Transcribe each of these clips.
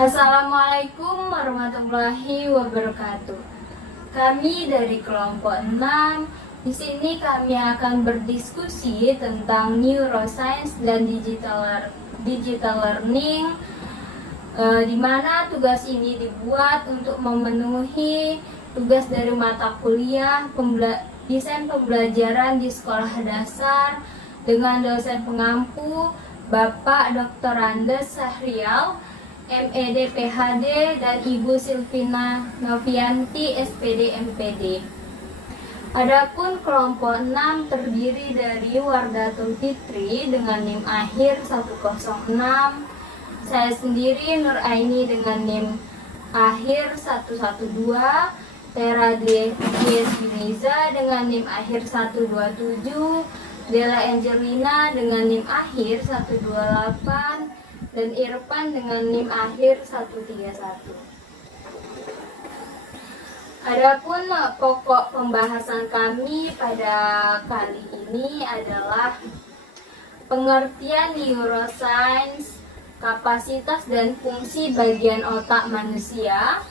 Assalamualaikum warahmatullahi wabarakatuh. Kami dari kelompok 6. Di sini kami akan berdiskusi tentang neuroscience dan digital learning, di mana tugas ini dibuat untuk memenuhi tugas dari mata kuliah desain pembelajaran di sekolah dasar dengan dosen pengampu Bapak Dr. Andes Sahrial, MED PhD, dan Ibu Silvina Novianti SPD MPD. Adapun kelompok 6 terdiri dari Wardatul Fitri dengan NIM akhir 106, saya sendiri Nur Aini dengan NIM akhir 112, Tera Yesiniza dengan NIM akhir 127, Della Angelina dengan NIM akhir 128, dan Irfan dengan NIM akhir 131. Adapun pokok pembahasan kami pada kali ini adalah pengertian neuroscience, kapasitas dan fungsi bagian otak manusia,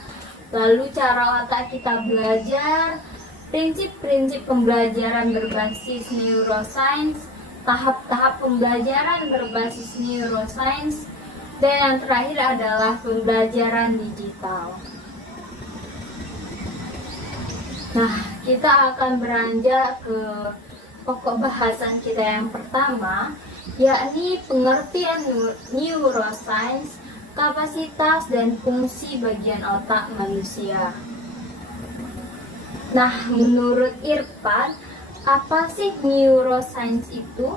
lalu cara otak kita belajar, prinsip-prinsip pembelajaran berbasis neuroscience, tahap-tahap pembelajaran berbasis neuroscience, dan yang terakhir adalah pembelajaran digital. Nah, kita akan beranjak ke pokok bahasan kita yang pertama, yakni pengertian neuroscience, kapasitas dan fungsi bagian otak manusia. Nah, menurut Irfan, apa sih neuroscience itu?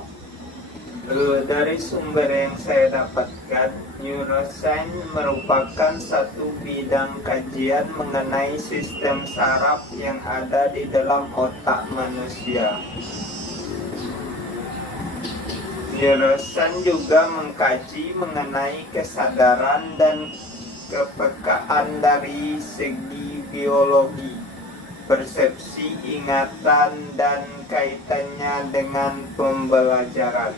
Dari sumber yang saya dapatkan, neuroscience merupakan satu bidang kajian mengenai sistem saraf yang ada di dalam otak manusia. Neuroscience juga mengkaji mengenai kesadaran dan kepekaan dari segi biologi, persepsi, ingatan, dan kaitannya dengan pembelajaran.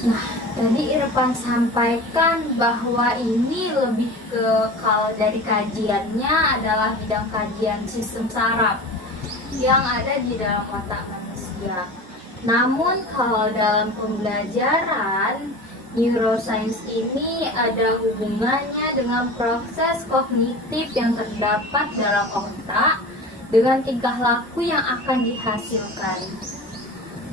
Nah, tadi Irfan sampaikan bahwa ini lebih ke, kalau dari kajiannya adalah bidang kajian sistem saraf yang ada di dalam otak manusia. Namun kalau dalam pembelajaran, neuroscience ini ada hubungannya dengan proses kognitif yang terdapat dalam otak dengan tingkah laku yang akan dihasilkan.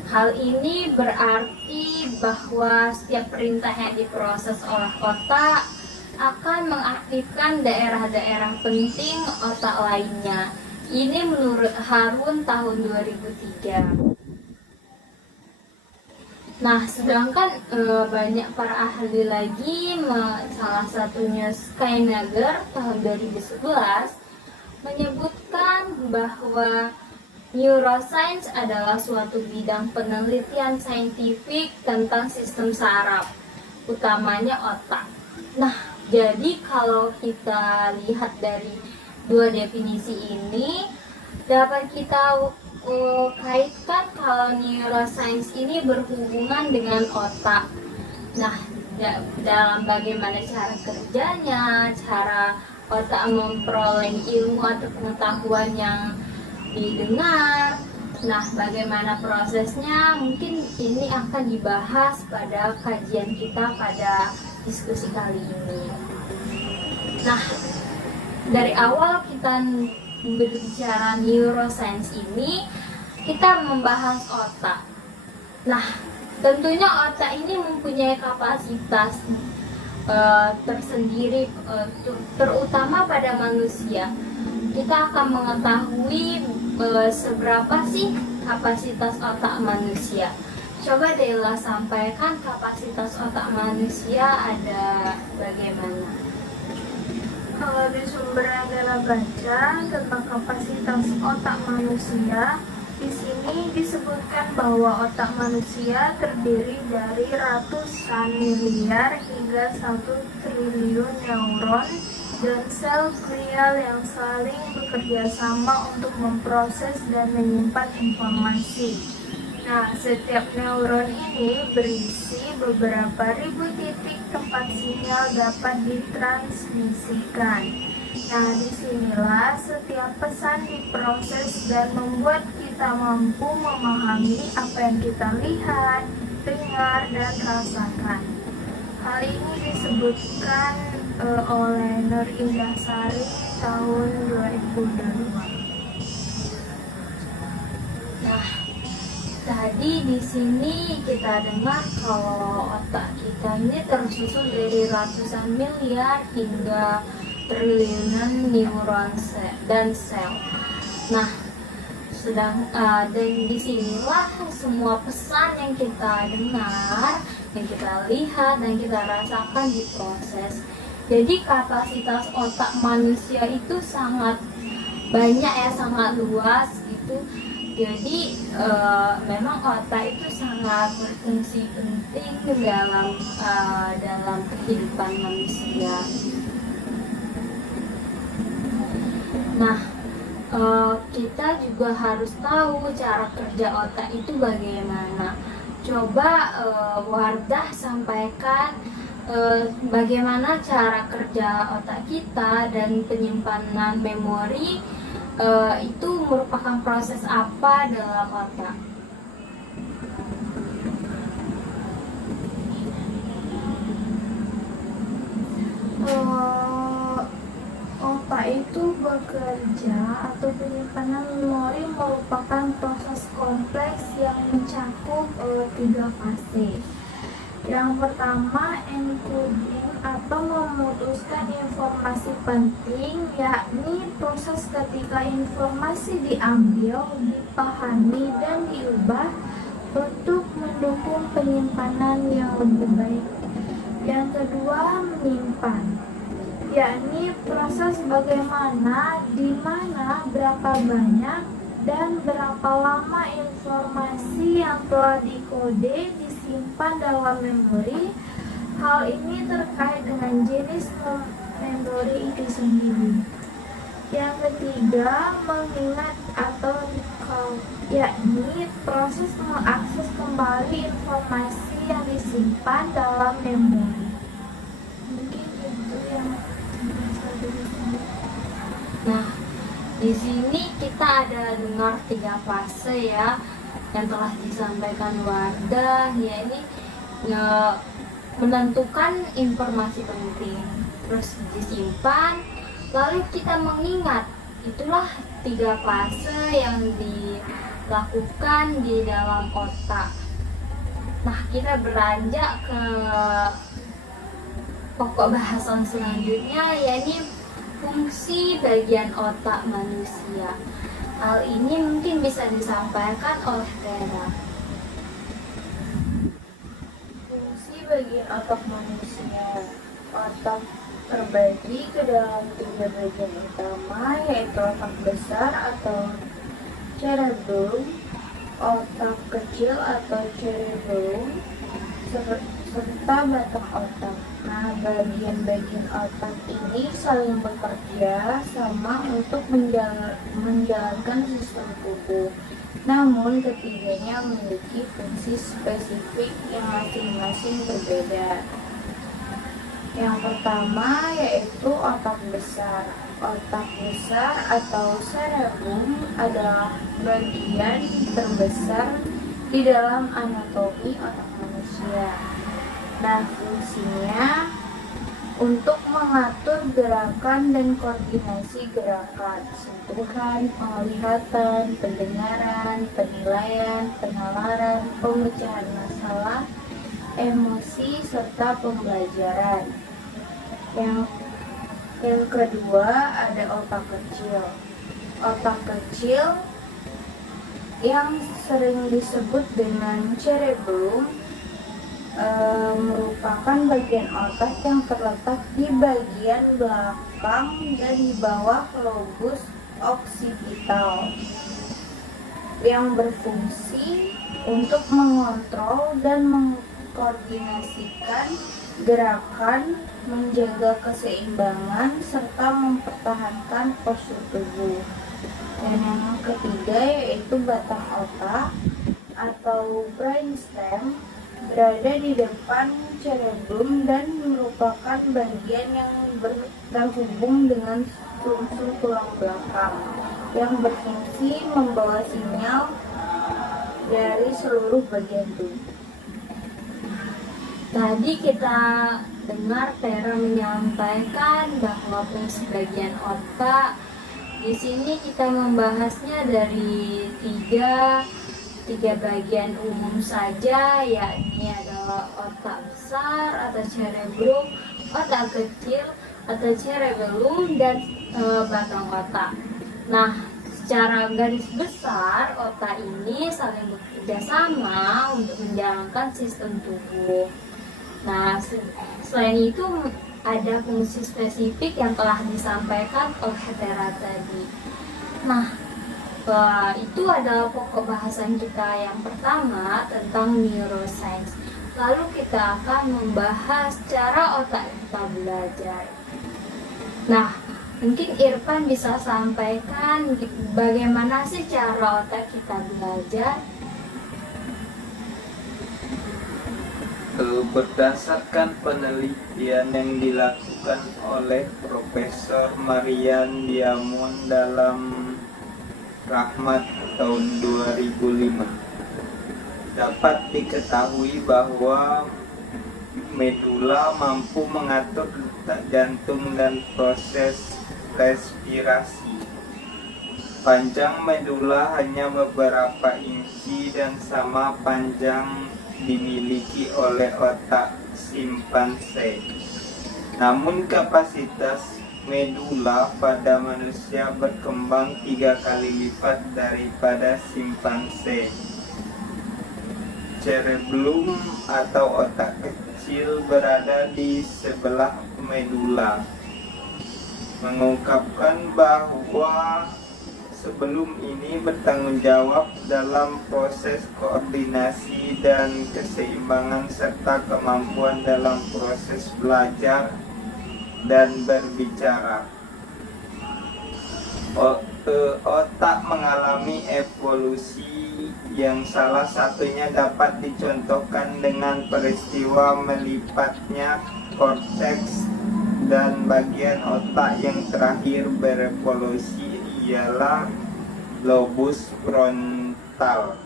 Hal ini berarti bahwa setiap perintah yang diproses oleh otak akan mengaktifkan daerah-daerah penting otak lainnya. Ini menurut Harun tahun 2003. Nah, sedangkan banyak para ahli lagi, salah satunya Skynager tahun 2011, menyebutkan bahwa neuroscience adalah suatu bidang penelitian saintifik tentang sistem saraf, utamanya otak. Nah, jadi kalau kita lihat dari dua definisi ini, dapat kita kaitkan kalau neuroscience ini berhubungan dengan otak. Nah, dalam bagaimana cara kerjanya, cara otak memperoleh ilmu atau pengetahuan yang didengar. Nah, bagaimana prosesnya, mungkin ini akan dibahas pada kajian kita pada diskusi kali ini. Nah, dari awal kita berbicara neuroscience ini, kita membahas otak. Nah, tentunya otak ini mempunyai kapasitas tersendiri, terutama pada manusia. Kita akan mengetahui seberapa sih kapasitas otak manusia. Coba Della sampaikan kapasitas otak manusia ada bagaimana? Kalau di sumber yang Della baca tentang kapasitas otak manusia, di sini disebutkan bahwa otak manusia terdiri dari ratusan miliar hingga 1 triliun neuron dan sel glial yang saling bekerja sama untuk memproses dan menyimpan informasi. Nah, setiap neuron ini berisi beberapa ribu titik tempat sinyal dapat ditransmisikan. Nah, disinilah setiap pesan diproses dan membuat kita mampu memahami apa yang kita lihat, dengar, dan rasakan. Hal ini disebutkan oleh Nur Indasari tahun 2002. Nah, tadi di sini kita dengar kalau otak kita ini tersusun dari ratusan miliar hingga triliunan neuron dan sel. Nah, dan disinilah semua pesan yang kita dengar, yang kita lihat, dan kita rasakan diproses. Jadi kapasitas otak manusia itu sangat banyak ya, sangat luas gitu. Jadi memang otak itu sangat berfungsi penting dalam kehidupan manusia. Nah, kita juga harus tahu cara kerja otak itu bagaimana. Coba Wardah sampaikan bagaimana cara kerja otak kita dan penyimpanan memori itu merupakan proses apa dalam otak. Otak itu bekerja atau penyimpanan memori merupakan proses kompleks yang mencakup 3 fase. Yang pertama, encoding atau memutuskan informasi penting, yakni proses ketika informasi diambil, dipahami, dan diubah untuk mendukung penyimpanan yang lebih baik. Yang kedua, menyimpan, yakni proses bagaimana, di mana, berapa banyak, dan berapa lama informasi yang telah dikode disimpan dalam memori. Hal ini terkait dengan jenis memori itu sendiri. Yang ketiga, mengingat atau recall, yakni proses mengakses kembali informasi yang disimpan dalam memori. Mungkin itu yang bisa dilihat. Nah, di sini kita ada dengar 3 fase ya yang telah disampaikan Wardah, yakni menentukan informasi penting, terus disimpan, lalu kita mengingat. Itulah 3 fase yang dilakukan di dalam otak. Nah, kita beranjak ke pokok bahasan selanjutnya, yakni fungsi bagian otak manusia. Hal ini mungkin bisa disampaikan oleh Vera. Fungsi bagian otak manusia. Otak terbagi ke dalam 3 bagian utama, yaitu otak besar atau cerebellum, otak kecil atau cerebellum, serta batang otak. Nah, bagian-bagian otak ini saling bekerja sama untuk menjalankan sistem tubuh. Namun, ketiganya memiliki fungsi spesifik yang masing-masing berbeda. Yang pertama yaitu otak besar. Otak besar atau cerebellum adalah bagian terbesar di dalam anatomi otak manusia. Nah, fungsinya untuk mengatur gerakan dan koordinasi gerakan, sentuhan, penglihatan, pendengaran, penilaian, penalaran, pemecahan masalah, emosi, serta pembelajaran. Yang kedua ada otak kecil. Otak kecil yang sering disebut dengan cerebellum merupakan bagian otak yang terletak di bagian belakang dan di bawah lobus occipital, yang berfungsi untuk mengontrol dan mengkoordinasikan gerakan, menjaga keseimbangan, serta mempertahankan postur tubuh. Dan yang ketiga yaitu batang otak atau brainstem berada di depan cerebrum dan merupakan bagian yang terhubung dengan sumsum tulang belakang yang berfungsi membawa sinyal dari seluruh bagian tubuh. Tadi kita dengar Tera menyampaikan bahwa fungsi bagian otak. Di sini kita membahasnya dari tiga bagian umum saja, yakni adalah otak besar atau cerebrum, otak kecil atau cerebellum, dan batang otak. Nah, secara garis besar otak ini saling bekerja sama untuk menjalankan sistem tubuh. Nah, selain itu ada fungsi spesifik yang telah disampaikan oleh Tera tadi. Nah, itu adalah pokok bahasan kita yang pertama tentang neuroscience. Lalu kita akan membahas cara otak kita belajar. Nah, mungkin Irfan bisa sampaikan bagaimana sih cara otak kita belajar? Berdasarkan penelitian yang dilakukan oleh Profesor Marian Diamond dalam Rahmat tahun 2005, dapat diketahui bahwa medula mampu mengatur detak jantung dan proses respirasi. Panjang medula hanya beberapa inci dan sama panjang dimiliki oleh otak simpanse. Namun kapasitas medula pada manusia berkembang 3 kali lipat daripada simpanse. Cerebellum atau otak kecil berada di sebelah medula, mengungkapkan bahwa sebelum ini bertanggung jawab dalam proses koordinasi dan keseimbangan serta kemampuan dalam proses belajar dan berbicara. Otak mengalami evolusi yang salah satunya dapat dicontohkan dengan peristiwa melipatnya korteks, dan bagian otak yang terakhir berevolusi ialah lobus frontal.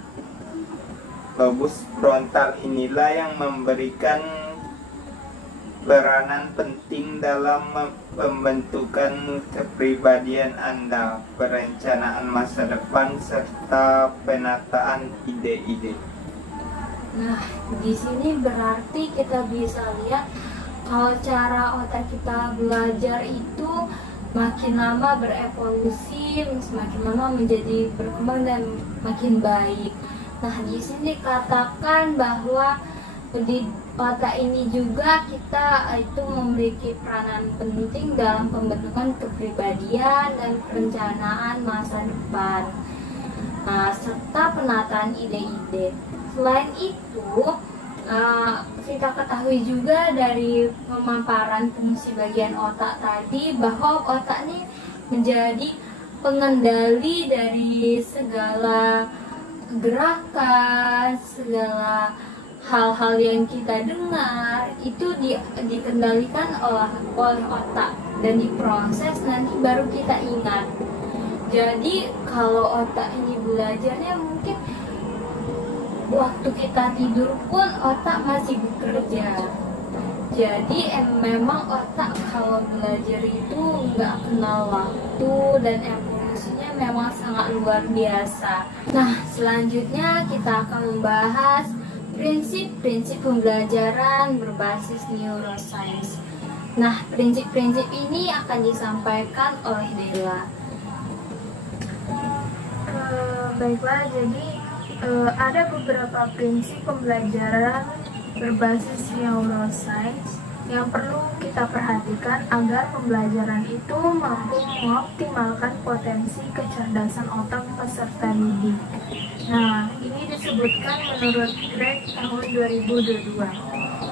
Lobus frontal inilah yang memberikan peranan penting dalam pembentukan kepribadian Anda, perencanaan masa depan, serta penataan ide-ide. Nah, di sini berarti kita bisa lihat kalau cara otak kita belajar itu makin lama berevolusi, semakin lama menjadi berkembang dan makin baik. Nah, di sini dikatakan bahwa di otak ini juga kita itu memiliki peranan penting dalam pembentukan kepribadian dan perencanaan masa depan. Nah, serta penataan ide-ide. Selain itu, kita ketahui juga dari pemaparan fungsi bagian otak tadi bahwa otak ini menjadi pengendali dari segala gerakan, segala hal-hal yang kita dengar itu dikendalikan oleh otak dan diproses, nanti baru kita ingat. Jadi kalau otak ini belajarnya mungkin waktu kita tidur pun otak masih bekerja. Jadi memang otak kalau belajar itu nggak kenal waktu dan evolusinya memang sangat luar biasa. Nah, selanjutnya kita akan membahas prinsip-prinsip pembelajaran berbasis neuroscience. Nah, prinsip-prinsip ini akan disampaikan oleh Dela. Baiklah, jadi ada beberapa prinsip pembelajaran berbasis neuroscience yang perlu kita perhatikan agar pembelajaran itu mampu mengoptimalkan potensi kecerdasan otak peserta didik. Nah, ini disebutkan menurut Greg tahun 2022.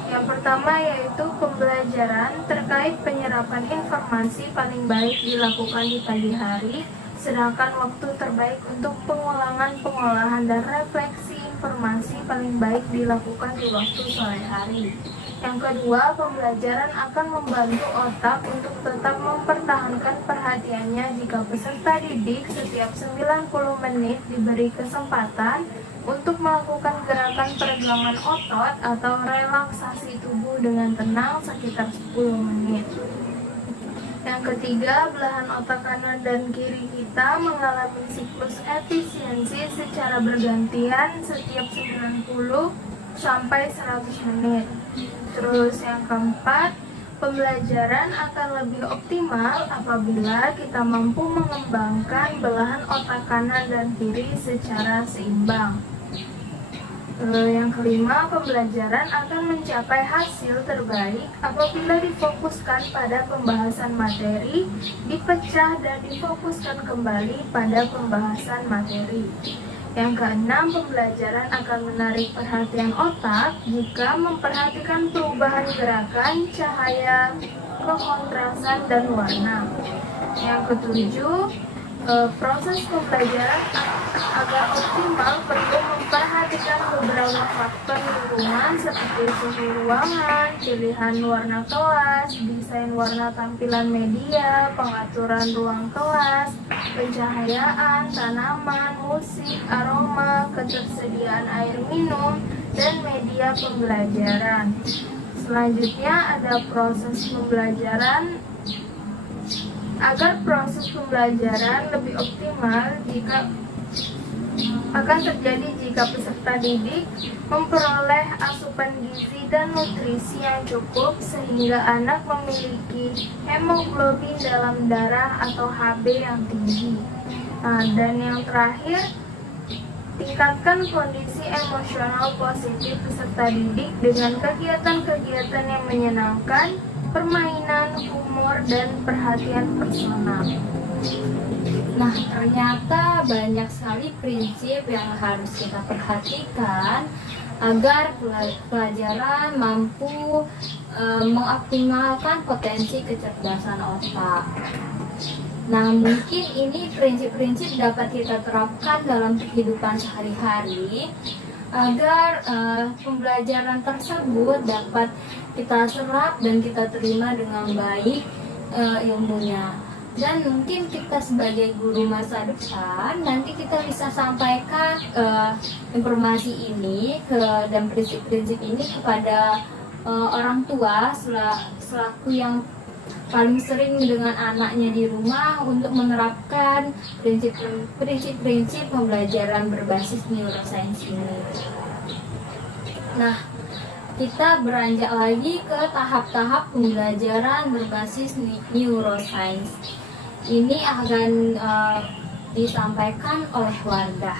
Yang pertama yaitu pembelajaran terkait penyerapan informasi paling baik dilakukan di pagi hari, sedangkan waktu terbaik untuk pengulangan, pengolahan, dan refleksi informasi paling baik dilakukan di waktu sore hari. Yang kedua, pembelajaran akan membantu otak untuk tetap mempertahankan perhatiannya jika peserta didik setiap 90 menit diberi kesempatan untuk melakukan gerakan peregangan otot atau relaksasi tubuh dengan tenang sekitar 10 menit. Yang ketiga, belahan otak kanan dan kiri kita mengalami siklus efisiensi secara bergantian setiap 90 sampai 100 menit. Terus yang keempat, pembelajaran akan lebih optimal apabila kita mampu mengembangkan belahan otak kanan dan kiri secara seimbang. Yang kelima, pembelajaran akan mencapai hasil terbaik apabila difokuskan pada pembahasan materi, dipecah dan difokuskan kembali pada pembahasan materi. Yang keenam, pembelajaran akan menarik perhatian otak jika memperhatikan perubahan gerakan, cahaya, kekontrasan, dan warna. Yang ketujuh, proses pembelajaran agar optimal perlu memperhatikan beberapa faktor lingkungan seperti suhu ruangan, pilihan warna kelas, desain warna tampilan media, pengaturan ruang kelas, pencahayaan, tanaman, musik, aroma, ketersediaan air minum, dan media pembelajaran. Selanjutnya ada proses pembelajaran. Agar proses pembelajaran lebih optimal akan terjadi jika peserta didik memperoleh asupan gizi dan nutrisi yang cukup sehingga anak memiliki hemoglobin dalam darah atau HB yang tinggi. Dan yang terakhir, tingkatkan kondisi emosional positif peserta didik dengan kegiatan-kegiatan yang menyenangkan, permainan, humor, dan perhatian personal. Nah, ternyata banyak sekali prinsip yang harus kita perhatikan agar pelajaran mampu mengoptimalkan potensi kecerdasan otak. Nah, mungkin ini prinsip-prinsip dapat kita terapkan dalam kehidupan sehari-hari agar pembelajaran tersebut dapat kita serap dan kita terima dengan baik ilmunya. Dan mungkin kita sebagai guru masa depan nanti kita bisa sampaikan informasi ini dan prinsip-prinsip ini kepada orang tua selaku yang paling sering dengan anaknya di rumah untuk menerapkan prinsip-prinsip pembelajaran berbasis neuroscience ini. Nah, kita beranjak lagi ke tahap-tahap pembelajaran berbasis neuroscience. Ini akan disampaikan oleh Wardah.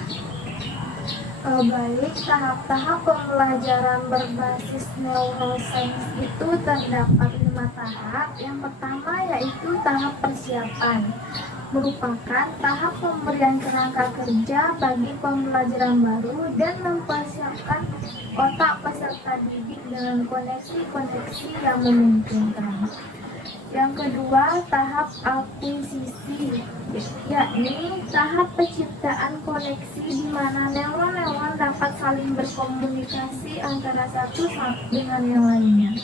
Baik, tahap-tahap pembelajaran berbasis neuroscience itu terdapat 5 tahap. Yang pertama yaitu tahap persiapan, merupakan tahap pemberian kerangka kerja bagi pembelajaran baru dan mempersiapkan otak peserta didik dengan koneksi-koneksi yang memungkinkan. Yang kedua, tahap akuisisi, yakni tahap penciptaan koneksi di mana neuron-neuron dapat saling berkomunikasi antara satu dengan yang lainnya.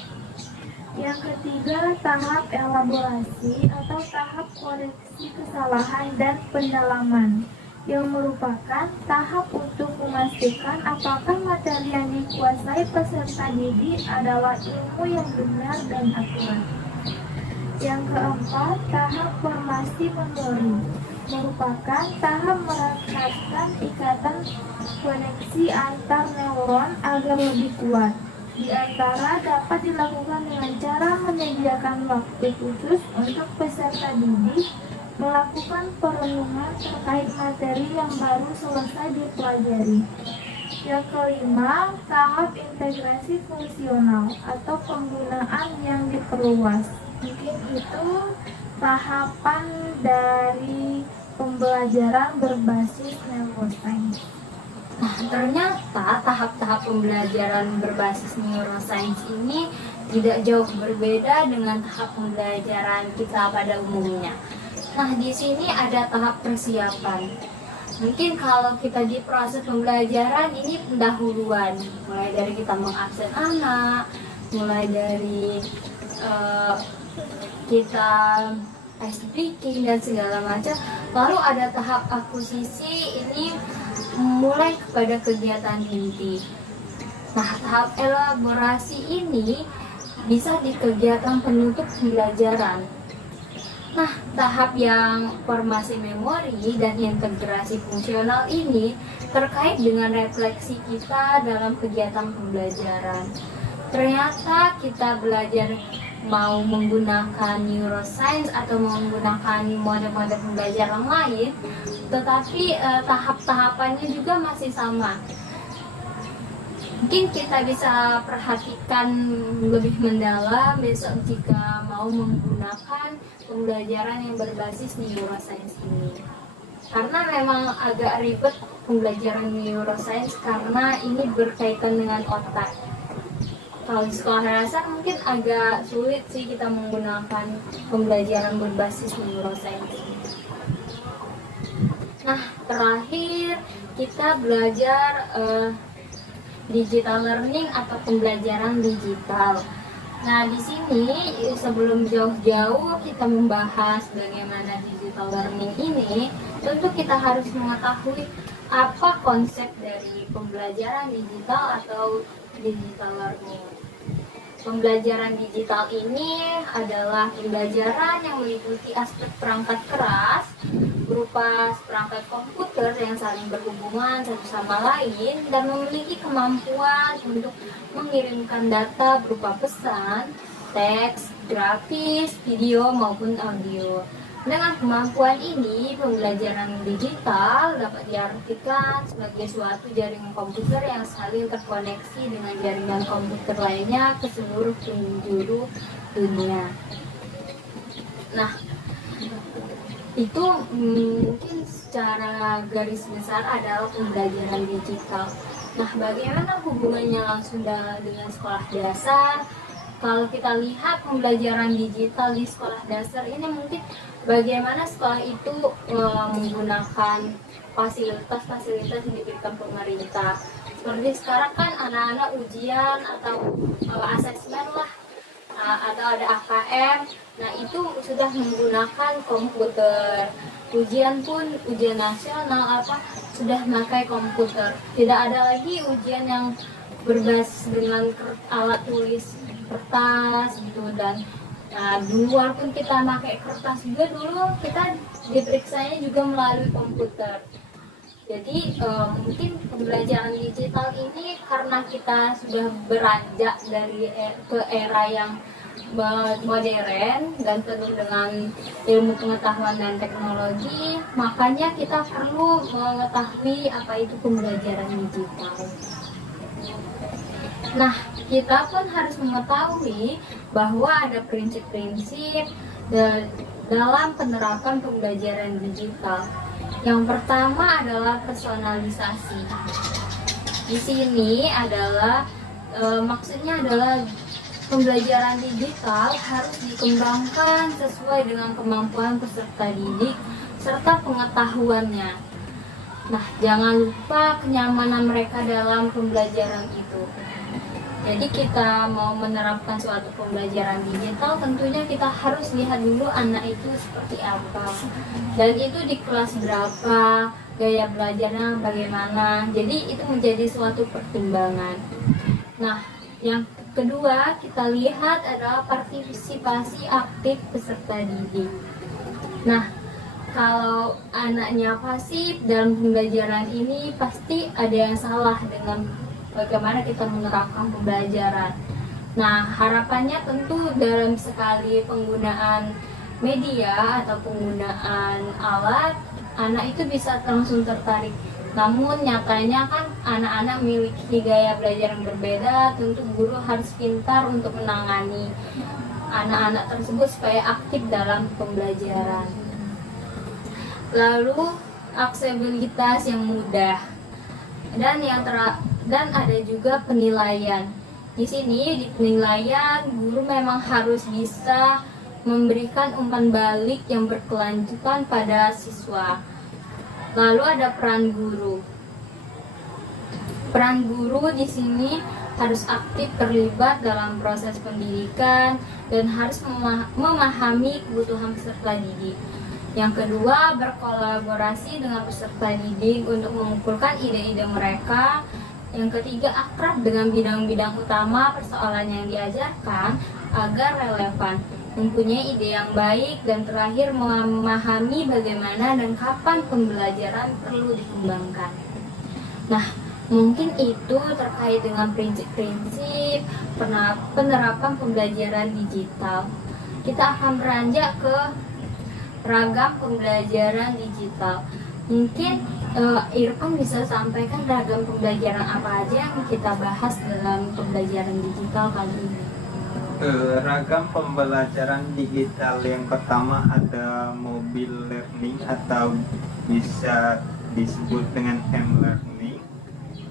Yang ketiga, tahap elaborasi atau tahap koreksi kesalahan dan pendalaman, yang merupakan tahap untuk memastikan apakah materi yang dikuasai peserta didik adalah ilmu yang benar dan akurat. Yang keempat, tahap formasi memori, merupakan tahap merekatkan ikatan koneksi antar neuron agar lebih kuat. Di antara dapat dilakukan dengan cara menyediakan waktu khusus untuk peserta didik melakukan perenungan terkait materi yang baru selesai dipelajari. Yang kelima, tahap integrasi fungsional atau penggunaan yang diperluas. Mungkin itu tahapan dari pembelajaran berbasis neuroscience. Nah, ternyata tahap-tahap pembelajaran berbasis neuroscience ini tidak jauh berbeda dengan tahap pembelajaran kita pada umumnya. Nah, di sini ada tahap persiapan. Mungkin kalau kita di proses pembelajaran ini pendahuluan, mulai dari kita mengabsen anak, mulai dari kita ice breaking dan segala macam. Lalu ada tahap akuisisi, ini mulai kepada kegiatan inti. Nah, tahap elaborasi ini bisa di kegiatan penutup pembelajaran. Nah, tahap yang formasi memori dan integrasi fungsional ini terkait dengan refleksi kita dalam kegiatan pembelajaran. Ternyata kita belajar mau menggunakan neuroscience atau menggunakan mode-mode pembelajaran lain, tetapi tahap-tahapannya juga masih sama. Mungkin kita bisa perhatikan lebih mendalam besok jika mau menggunakan pembelajaran yang berbasis neuroscience ini. Karena memang agak ribet pembelajaran neuroscience karena ini berkaitan dengan otak. Kalau di sekolah dasar mungkin agak sulit sih kita menggunakan pembelajaran berbasis neuroscience ini. Nah, terakhir kita belajar digital learning atau pembelajaran digital. Nah, di sini sebelum jauh-jauh kita membahas bagaimana digital learning ini, tentu kita harus mengetahui apa konsep dari pembelajaran digital atau digital learning. Pembelajaran digital ini adalah pembelajaran yang meliputi aspek perangkat keras berupa perangkat komputer yang saling berhubungan satu sama lain dan memiliki kemampuan untuk mengirimkan data berupa pesan, teks, grafis, video maupun audio. Dengan kemampuan ini, pembelajaran digital dapat diartikan sebagai suatu jaringan komputer yang saling terkoneksi dengan jaringan komputer lainnya ke seluruh penjuru dunia. Nah, itu mungkin secara garis besar adalah pembelajaran digital. Nah, bagaimana hubungannya langsung dengan sekolah dasar? Kalau kita lihat pembelajaran digital di sekolah dasar ini mungkin bagaimana sekolah itu menggunakan fasilitas-fasilitas yang diberikan pemerintah. Seperti sekarang kan anak-anak ujian atau asesmen lah, atau ada AKM. Nah, itu sudah menggunakan komputer. Ujian pun ujian nasional sudah memakai komputer. Tidak ada lagi ujian yang berbasis dengan alat tulis kertas gitu, dan di luar pun kita pakai kertas juga. Dulu kita diperiksanya juga melalui komputer. Jadi mungkin pembelajaran digital ini karena kita sudah beranjak dari ke era yang modern dan penuh dengan ilmu pengetahuan dan teknologi, makanya kita perlu mengetahui apa itu pembelajaran digital. Nah, kita pun harus mengetahui bahwa ada prinsip-prinsip dalam penerapan pembelajaran digital. Yang pertama adalah personalisasi. Di sini adalah maksudnya adalah pembelajaran digital harus dikembangkan sesuai dengan kemampuan peserta didik serta pengetahuannya. Nah, jangan lupa kenyamanan mereka dalam pembelajaran itu. Jadi kita mau menerapkan suatu pembelajaran digital, tentunya kita harus lihat dulu anak itu seperti apa, dan itu di kelas berapa, gaya belajarnya bagaimana. Jadi itu menjadi suatu pertimbangan. Nah, yang kedua kita lihat adalah partisipasi aktif peserta didik. Nah, kalau anaknya pasif dalam pembelajaran ini, pasti ada yang salah dengan bagaimana kita menerapkan pembelajaran. Nah, harapannya tentu dalam sekali penggunaan media atau penggunaan alat, anak itu bisa langsung tertarik. Namun nyatanya kan anak-anak memiliki gaya belajar yang berbeda. Tentu guru harus pintar untuk menangani anak-anak tersebut supaya aktif dalam pembelajaran. Lalu aksesibilitas yang mudah dan ada juga penilaian. Di sini di penilaian guru memang harus bisa memberikan umpan balik yang berkelanjutan pada siswa. Lalu ada peran guru. Peran guru di sini harus aktif terlibat dalam proses pendidikan dan harus memahami kebutuhan peserta didik. Yang kedua, berkolaborasi dengan peserta didik untuk mengumpulkan ide-ide mereka. Yang ketiga, akrab dengan bidang-bidang utama persoalan yang diajarkan agar relevan, mempunyai ide yang baik, dan terakhir memahami bagaimana dan kapan pembelajaran perlu dikembangkan. Nah, mungkin itu terkait dengan prinsip-prinsip penerapan pembelajaran digital. Kita akan beranjak ke ragam pembelajaran digital. Mungkin Irfan bisa sampaikan ragam pembelajaran apa aja yang kita bahas dalam pembelajaran digital kali ini. Ragam pembelajaran digital yang pertama ada mobile learning atau bisa disebut dengan m-learning.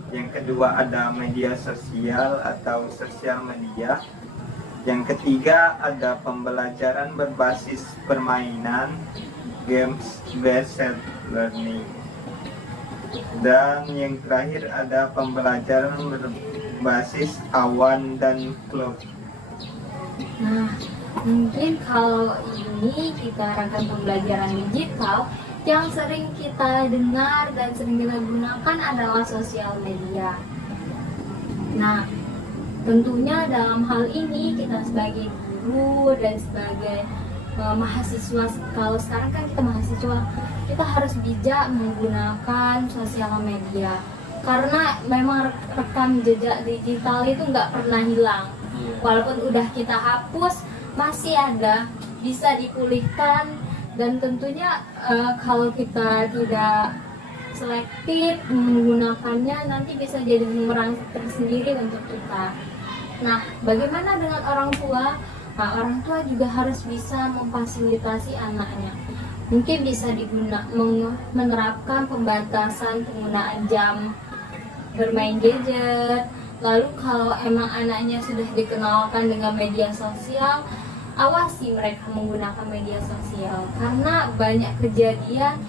Yang kedua ada media sosial atau sosial media. Yang ketiga ada pembelajaran berbasis permainan, games based learning. Dan yang terakhir ada pembelajaran berbasis awan dan cloud. Nah, mungkin kalau ini kita ragam pembelajaran digital, yang sering kita dengar dan sering kita gunakan adalah sosial media. Nah, tentunya dalam hal ini kita sebagai guru dan sebagai mahasiswa, kalau sekarang kan kita mahasiswa, kita harus bijak menggunakan sosial media. Karena memang rekam jejak digital itu nggak pernah hilang. Walaupun udah kita hapus, masih ada, bisa dipulihkan. Dan tentunya kalau kita tidak selektif menggunakannya, nanti bisa jadi bumerang tersendiri untuk kita. Nah, bagaimana dengan orang tua? Nah, orang tua juga harus bisa memfasilitasi anaknya. Mungkin bisa menerapkan pembatasan penggunaan jam bermain gadget. Lalu kalau emang anaknya sudah dikenalkan dengan media sosial, awasi mereka menggunakan media sosial. Karena banyak kejadian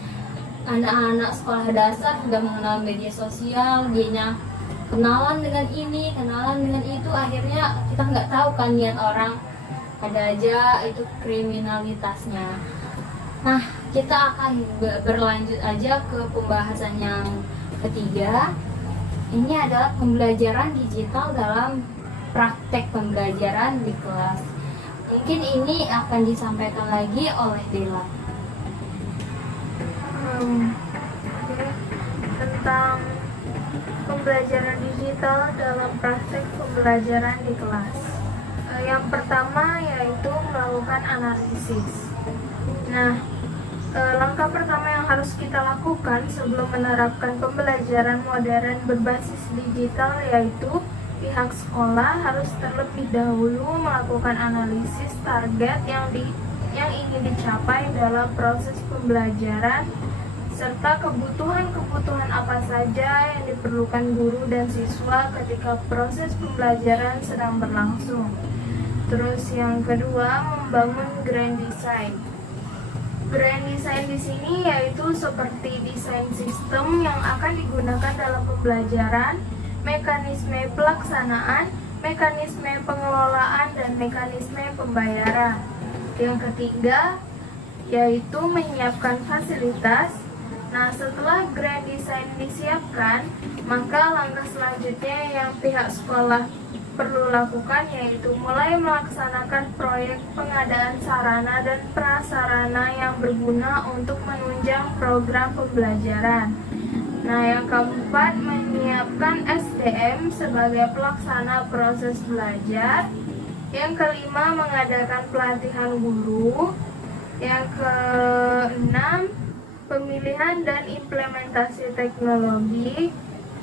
anak-anak sekolah dasar sudah mengenal media sosial, dianya kenalan dengan ini, kenalan dengan itu, akhirnya kita nggak tahu kan niat orang, ada aja itu kriminalitasnya. Nah, kita akan berlanjut aja ke pembahasan yang ketiga. Ini adalah pembelajaran digital dalam praktek pembelajaran di kelas. Mungkin ini akan disampaikan lagi oleh Dela. Tentang pembelajaran digital dalam praktek pembelajaran di kelas. Yang pertama yaitu melakukan analisis. Nah, langkah pertama yang harus kita lakukan sebelum menerapkan pembelajaran modern berbasis digital yaitu pihak sekolah harus terlebih dahulu melakukan analisis target yang ingin dicapai dalam proses pembelajaran serta kebutuhan-kebutuhan apa saja yang diperlukan guru dan siswa ketika proses pembelajaran sedang berlangsung. Terus yang kedua, membangun grand design. Grand design di sini yaitu seperti desain sistem yang akan digunakan dalam pembelajaran, mekanisme pelaksanaan, mekanisme pengelolaan, dan mekanisme pembayaran. Yang ketiga yaitu menyiapkan fasilitas. Nah, setelah grand design disiapkan, maka langkah selanjutnya yang pihak sekolah perlu lakukan yaitu mulai melaksanakan proyek pengadaan sarana dan prasarana yang berguna untuk menunjang program pembelajaran. Nah, yang keempat, menyiapkan SDM sebagai pelaksana proses belajar. Yang kelima, mengadakan pelatihan guru. Yang keenam, pemilihan dan implementasi teknologi.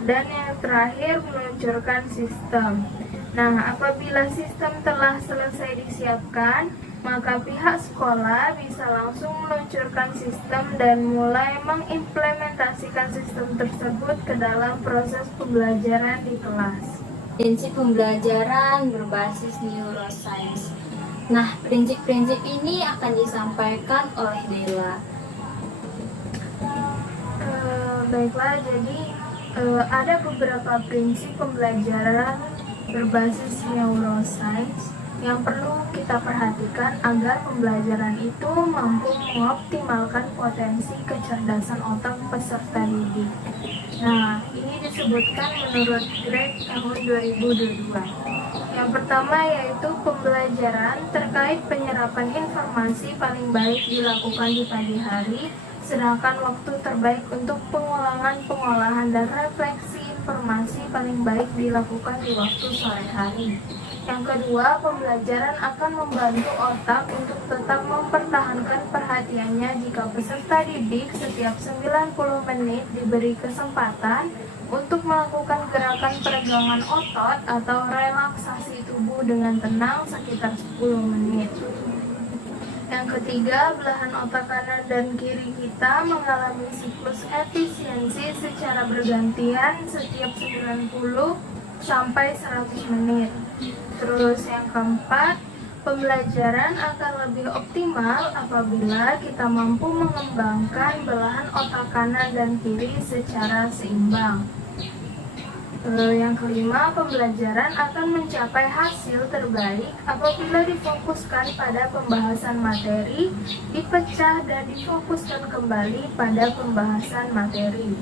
Dan yang terakhir, meluncurkan sistem. Nah, apabila sistem telah selesai disiapkan, maka pihak sekolah bisa langsung meluncurkan sistem dan mulai mengimplementasikan sistem tersebut ke dalam proses pembelajaran di kelas. Prinsip pembelajaran berbasis neuroscience. Nah, prinsip-prinsip ini akan disampaikan oleh Dela. Baiklah, jadi ada beberapa prinsip pembelajaran berbasis neuroscience yang perlu kita perhatikan agar pembelajaran itu mampu mengoptimalkan potensi kecerdasan otak peserta didik. Nah, ini disebutkan menurut Greg tahun 2022. Yang pertama yaitu pembelajaran terkait penyerapan informasi paling baik dilakukan di pagi hari, sedangkan waktu terbaik untuk pengolahan dan refleksi informasi paling baik dilakukan di waktu sore hari. Yang kedua, pembelajaran akan membantu otak untuk tetap mempertahankan perhatiannya jika peserta didik setiap 90 menit diberi kesempatan untuk melakukan gerakan peregangan otot atau relaksasi tubuh dengan tenang sekitar 10 menit. Yang ketiga, belahan otak kanan dan kiri kita mengalami siklus efisiensi secara bergantian setiap 90 sampai 100 menit. Terus yang keempat, pembelajaran akan lebih optimal apabila kita mampu mengembangkan belahan otak kanan dan kiri secara seimbang. Yang kelima, pembelajaran akan mencapai hasil terbaik apabila difokuskan pada pembahasan materi, dipecah dan difokuskan kembali pada pembahasan materi.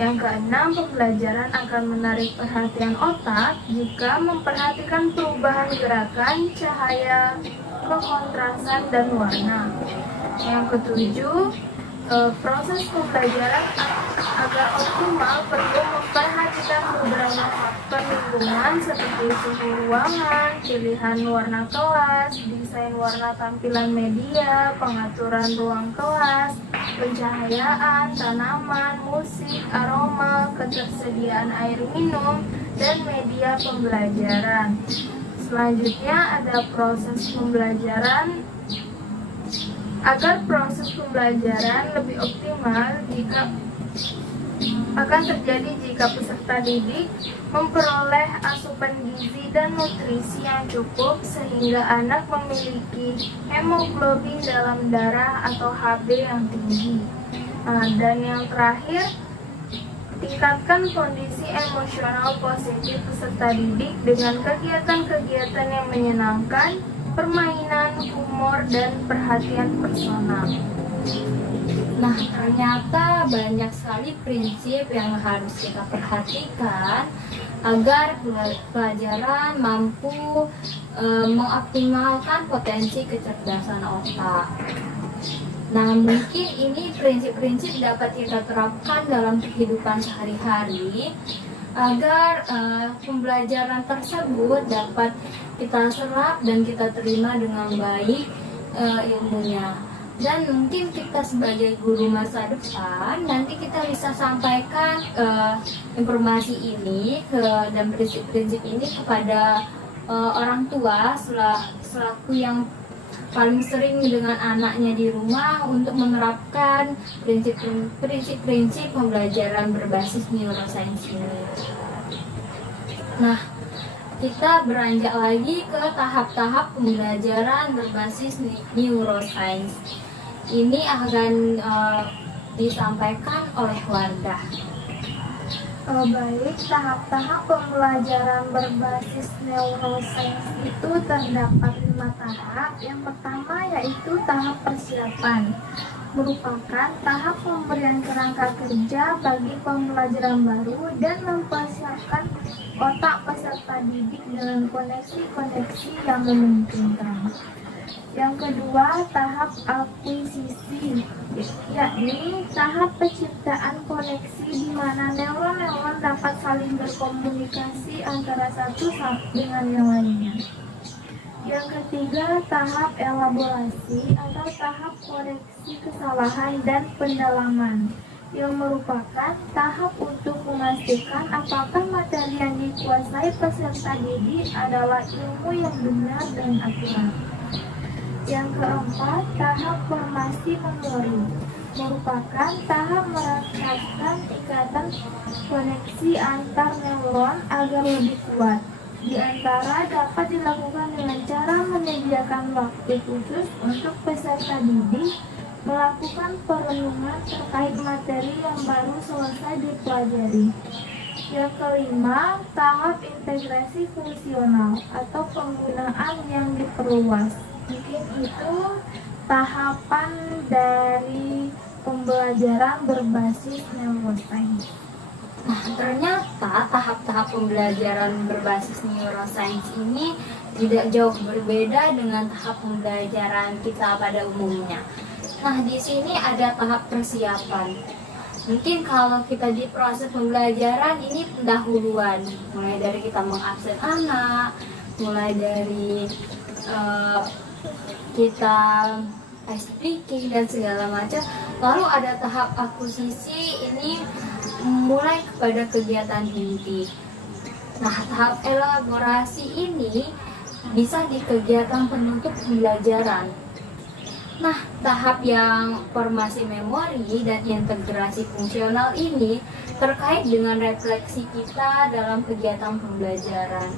Yang keenam, pembelajaran akan menarik perhatian otak jika memperhatikan perubahan gerakan, cahaya, kekontrasan, dan warna. Yang ketujuh, proses pembelajaran agar optimal perlu memperhatikan beberapa faktor lingkungan seperti suhu ruangan, pilihan warna kelas, desain warna tampilan media, pengaturan ruang kelas, pencahayaan, tanaman, musik, aroma, ketersediaan air minum, dan media pembelajaran. Selanjutnya ada proses pembelajaran. Agar proses pembelajaran lebih optimal akan terjadi jika peserta didik memperoleh asupan gizi dan nutrisi yang cukup sehingga anak memiliki hemoglobin dalam darah atau HB yang tinggi. Dan yang terakhir, tingkatkan kondisi emosional positif peserta didik dengan kegiatan-kegiatan yang menyenangkan, permainan, humor, dan perhatian personal. Nah, ternyata banyak sekali prinsip yang harus kita perhatikan agar pelajaran mampu mengoptimalkan potensi kecerdasan otak. Nah, mungkin ini prinsip-prinsip dapat kita terapkan dalam kehidupan sehari-hari agar pembelajaran tersebut dapat kita serap dan kita terima dengan baik ilmunya. Dan mungkin kita sebagai guru masa depan nanti kita bisa sampaikan informasi ini dan prinsip-prinsip ini kepada orang tua selaku yang paling sering dengan anaknya di rumah untuk menerapkan prinsip-prinsip pembelajaran berbasis neuroscience ini. Nah, kita beranjak lagi ke tahap-tahap pembelajaran berbasis neuroscience. Ini akan disampaikan oleh Wardah. Baik, tahap-tahap pembelajaran berbasis neuroscience itu terdapat 5 tahap. Yang pertama yaitu tahap persiapan, merupakan tahap pemberian kerangka kerja bagi pembelajaran baru dan mempersiapkan otak peserta didik dengan koneksi-koneksi yang memungkinkan. Yang kedua, tahap akuisisi, yakni tahap penciptaan koneksi di mana neuron-neuron dapat saling berkomunikasi antara satu dengan yang lainnya. Yang ketiga, tahap elaborasi atau tahap koreksi kesalahan dan pendalaman, yang merupakan tahap untuk memastikan apakah materi yang dikuasai peserta didik adalah ilmu yang benar dan akurat. Yang keempat, tahap formasi memori, merupakan tahap merasakan ikatan koneksi antar neuron agar lebih kuat. Di antara dapat dilakukan dengan cara menyediakan waktu khusus untuk peserta didik melakukan perenungan terkait materi yang baru selesai dipelajari. Yang kelima, tahap integrasi fungsional atau penggunaan yang diperluas. Mungkin itu tahapan dari pembelajaran berbasis neuroscience. Nah, ternyata tahap-tahap pembelajaran berbasis neuroscience ini tidak jauh berbeda dengan tahap pembelajaran kita pada umumnya. Nah, di sini ada tahap persiapan. Mungkin kalau kita di proses pembelajaran ini pendahuluan, mulai dari kita mengabsen anak, mulai dari kita ice breaking dan segala macam. Lalu ada tahap akuisisi, ini mulai kepada kegiatan inti. Nah, tahap elaborasi ini bisa di kegiatan penutup pembelajaran. Nah, tahap yang formasi memori dan integrasi fungsional ini terkait dengan refleksi kita dalam kegiatan pembelajaran.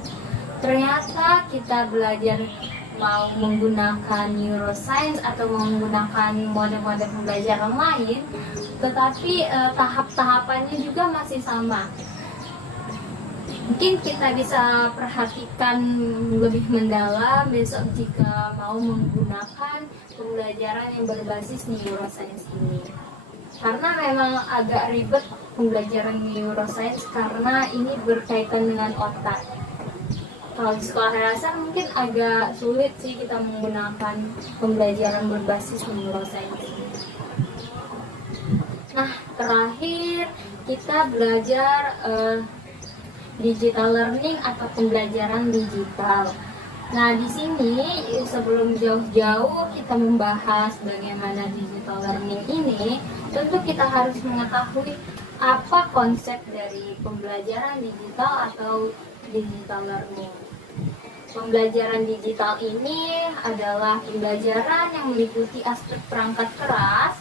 Ternyata kita belajar mau menggunakan neuroscience atau menggunakan mode-mode pembelajaran lain, tetapi tahap-tahapannya juga masih sama. Mungkin kita bisa perhatikan lebih mendalam besok jika mau menggunakan pembelajaran yang berbasis neuroscience ini. Karena memang agak ribet pembelajaran neuroscience karena ini berkaitan dengan otak. Kalau di sekolah dasar mungkin agak sulit sih kita menggunakan pembelajaran berbasis neuroscience ini. Nah, terakhir kita belajar digital learning atau pembelajaran digital. Nah, di sini sebelum jauh-jauh kita membahas bagaimana digital learning ini, tentu kita harus mengetahui apa konsep dari pembelajaran digital atau digital learning. Pembelajaran digital ini adalah pembelajaran yang meliputi aspek perangkat keras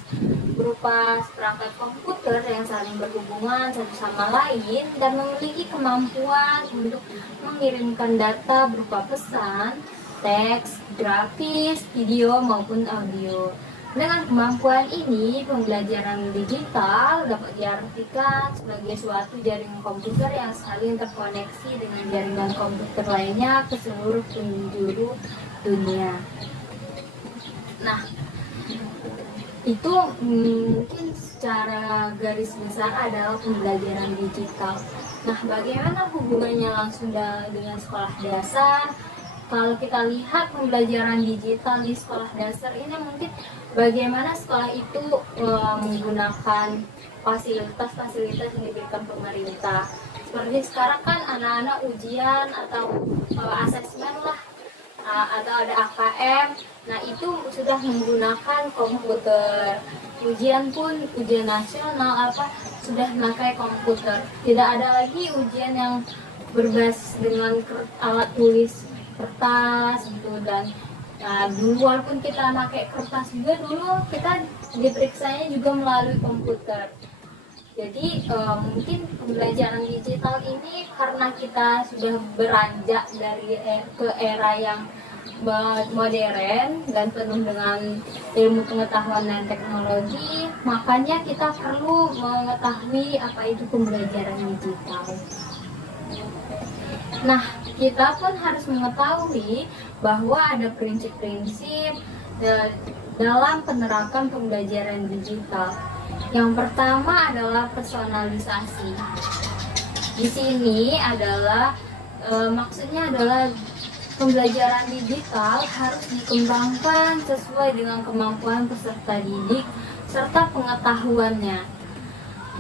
berupa perangkat komputer yang saling berhubungan satu sama lain dan memiliki kemampuan untuk mengirimkan data berupa pesan, teks, grafis, video maupun audio. Dengan kemampuan ini, pembelajaran digital dapat diartikan sebagai suatu jaringan komputer yang saling terkoneksi dengan jaringan komputer lainnya ke seluruh penjuru dunia. Nah, itu mungkin secara garis besar adalah pembelajaran digital. Nah, bagaimana hubungannya langsung dengan sekolah dasar? Kalau kita lihat pembelajaran digital di sekolah dasar ini mungkin bagaimana sekolah itu menggunakan fasilitas-fasilitas yang diberikan pemerintah. Seperti sekarang kan anak-anak ujian atau asesmen lah, atau ada AKM. Nah, itu sudah menggunakan komputer. Ujian pun ujian nasional sudah memakai komputer. Tidak ada lagi ujian yang berbasis dengan alat tulis kertas gitu. Dan dulu walaupun kita pakai kertas juga, dulu kita diperiksanya juga melalui komputer. Jadi mungkin pembelajaran digital ini karena kita sudah beranjak dari ke era yang modern dan penuh dengan ilmu pengetahuan dan teknologi, makanya kita perlu mengetahui apa itu pembelajaran digital. Nah, kita pun harus mengetahui bahwa ada prinsip-prinsip dalam penerapan pembelajaran digital. Yang pertama adalah personalisasi. Di sini adalah maksudnya adalah pembelajaran digital harus dikembangkan sesuai dengan kemampuan peserta didik serta pengetahuannya.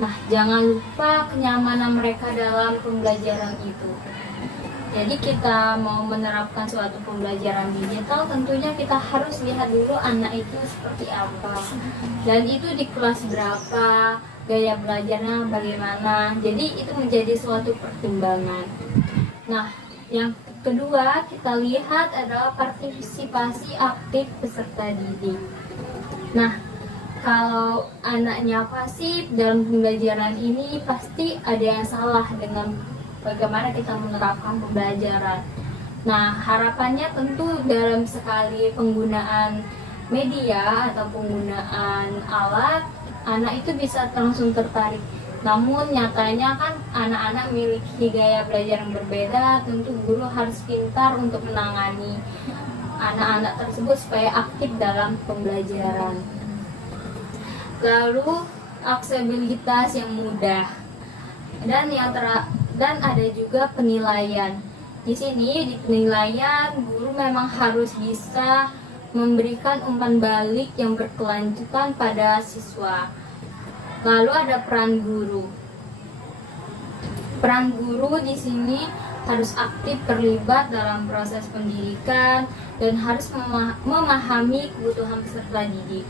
Nah, jangan lupa kenyamanan mereka dalam pembelajaran itu. Jadi kita mau menerapkan suatu pembelajaran digital, tentunya kita harus lihat dulu anak itu seperti apa. Dan itu di kelas berapa, gaya belajarnya bagaimana. Jadi itu menjadi suatu pertimbangan. Nah, yang kedua kita lihat adalah partisipasi aktif peserta didik. Nah, kalau anaknya pasif dalam pembelajaran ini, pasti ada yang salah dengan bagaimana kita menerapkan pembelajaran. Nah, harapannya tentu dalam sekali penggunaan media atau penggunaan alat, anak itu bisa langsung tertarik. Namun nyatanya kan anak-anak memiliki gaya belajar yang berbeda. Tentu guru harus pintar untuk menangani anak-anak tersebut supaya aktif dalam pembelajaran. Lalu aksesibilitas yang mudah dan ada juga penilaian. Di sini di penilaian guru memang harus bisa memberikan umpan balik yang berkelanjutan pada siswa. Lalu ada peran guru. Peran guru di sini harus aktif terlibat dalam proses pendidikan dan harus memahami kebutuhan peserta didik.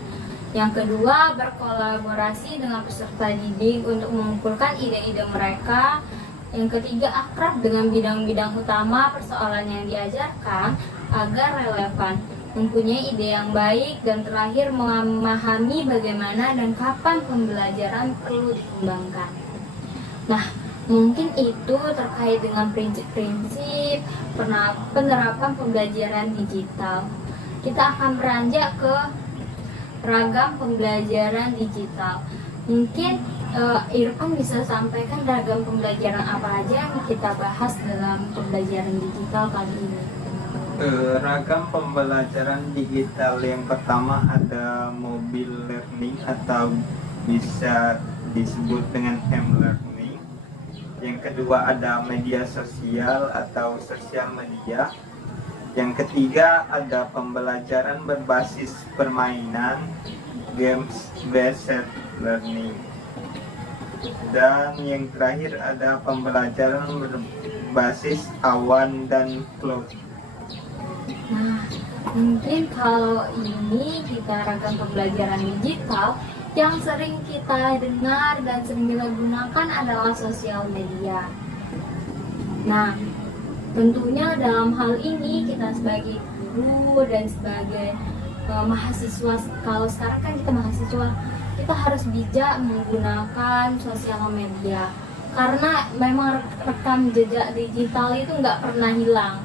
Yang kedua, berkolaborasi dengan peserta didik untuk mengumpulkan ide-ide mereka. Yang ketiga, akrab dengan bidang-bidang utama persoalan yang diajarkan agar relevan, mempunyai ide yang baik, dan terakhir memahami bagaimana dan kapan pembelajaran perlu dikembangkan. Nah, mungkin itu terkait dengan prinsip-prinsip penerapan pembelajaran digital. Kita akan beranjak ke ragam pembelajaran digital. Mungkin Irfan bisa sampaikan ragam pembelajaran apa aja yang kita bahas dalam pembelajaran digital kali ini. Ragam pembelajaran digital yang pertama ada mobile learning atau bisa disebut dengan m-learning. Yang kedua ada media sosial atau sosial media. Yang ketiga ada pembelajaran berbasis permainan, games based learning. Dan yang terakhir ada pembelajaran berbasis awan dan cloud. Nah, mungkin kalau ini kita ragam pembelajaran digital, yang sering kita dengar dan sering kita gunakan adalah sosial media. Nah, tentunya dalam hal ini kita sebagai guru dan sebagai mahasiswa, kalau sekarang kan kita mahasiswa, kita harus bijak menggunakan sosial media. Karena memang rekam jejak digital itu nggak pernah hilang.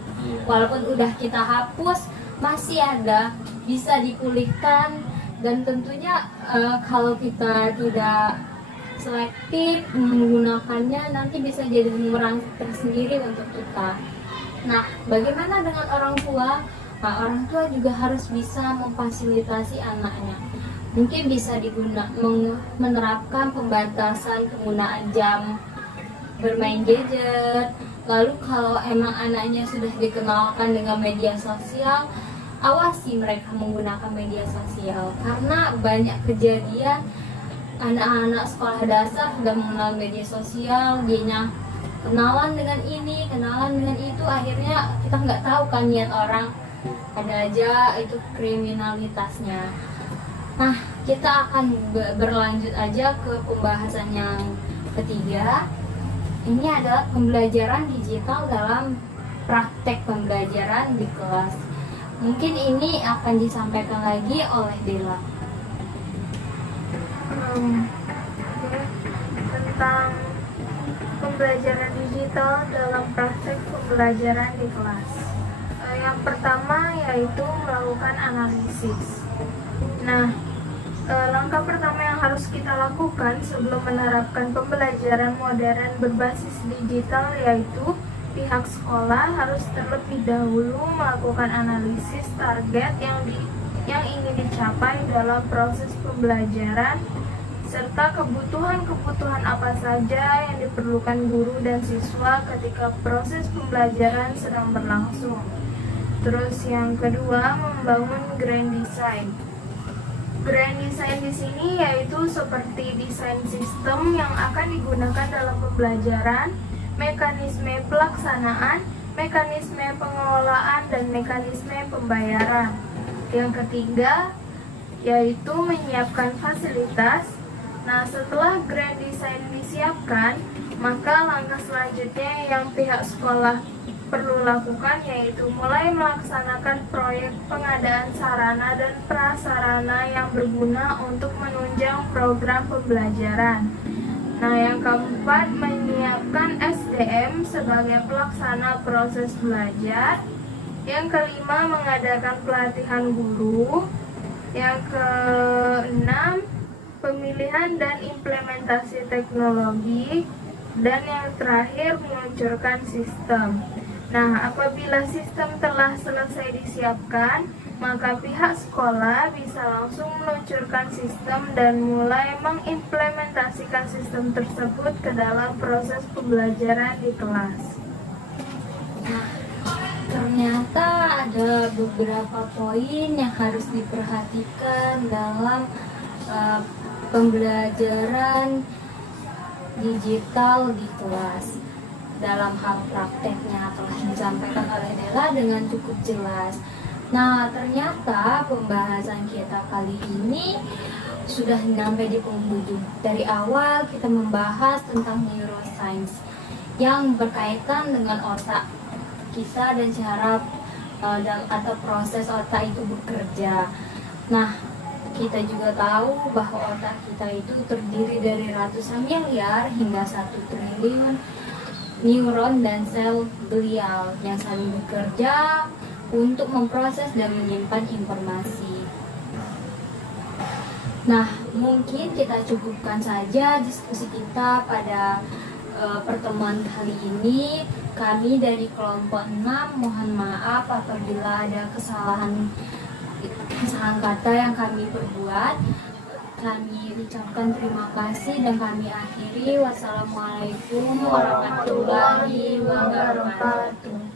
Walaupun udah kita hapus, masih ada, bisa dipulihkan. Dan tentunya kalau kita tidak selektif menggunakannya, nanti bisa jadi bumerang tersendiri untuk kita. Nah, bagaimana dengan orang tua? Nah, orang tua juga harus bisa memfasilitasi anaknya. Mungkin bisa menerapkan pembatasan penggunaan jam bermain gadget. Lalu kalau emang anaknya sudah dikenalkan dengan media sosial, awasi mereka menggunakan media sosial. Karena banyak kejadian anak-anak sekolah dasar sudah mengenal media sosial, dianya kenalan dengan ini, kenalan dengan itu, akhirnya kita nggak tahu kan niat orang, ada aja itu kriminalitasnya. Nah, kita akan berlanjut aja ke pembahasan yang ketiga. Ini adalah pembelajaran digital dalam praktek pembelajaran di kelas. Mungkin ini akan disampaikan lagi oleh Dela. Tentang pembelajaran digital dalam praktek pembelajaran di kelas. Yang pertama yaitu melakukan analisis. Nah, langkah pertama yang harus kita lakukan sebelum menerapkan pembelajaran modern berbasis digital yaitu pihak sekolah harus terlebih dahulu melakukan analisis target yang ingin dicapai dalam proses pembelajaran serta kebutuhan-kebutuhan apa saja yang diperlukan guru dan siswa ketika proses pembelajaran sedang berlangsung. Terus yang kedua, membangun grand design. Grand design di sini yaitu seperti desain sistem yang akan digunakan dalam pembelajaran, mekanisme pelaksanaan, mekanisme pengelolaan, dan mekanisme pembayaran. Yang ketiga yaitu menyiapkan fasilitas. Nah, setelah grand design disiapkan, maka langkah selanjutnya yang pihak sekolah perlu lakukan yaitu mulai melaksanakan proyek pengadaan sarana dan prasarana yang berguna untuk menunjang program pembelajaran. Nah, yang keempat, menyiapkan SDM sebagai pelaksana proses belajar. Yang kelima, mengadakan pelatihan guru. Yang keenam, pemilihan dan implementasi teknologi. Dan yang terakhir, meluncurkan sistem. Nah, apabila sistem telah selesai disiapkan, maka pihak sekolah bisa langsung meluncurkan sistem dan mulai mengimplementasikan sistem tersebut ke dalam proses pembelajaran di kelas. Nah, ternyata ada beberapa poin yang harus diperhatikan dalam pembelajaran digital di kelas. Dalam hal prakteknya telah disampaikan oleh Nela dengan cukup jelas. Nah, ternyata pembahasan kita kali ini sudah sampai di penghujung. Dari awal kita membahas tentang neuroscience yang berkaitan dengan otak kita dan cara atau proses otak itu bekerja. Nah, kita juga tahu bahwa otak kita itu terdiri dari ratusan miliar hingga 1 triliun neuron dan sel glial yang saling bekerja untuk memproses dan menyimpan informasi. Nah, mungkin kita cukupkan saja diskusi kita pada pertemuan kali ini. Kami dari kelompok 6 mohon maaf apabila ada kesalahan kata yang kami perbuat. Kami ucapkan terima kasih dan kami akhiri. Wassalamualaikum warahmatullahi wabarakatuh.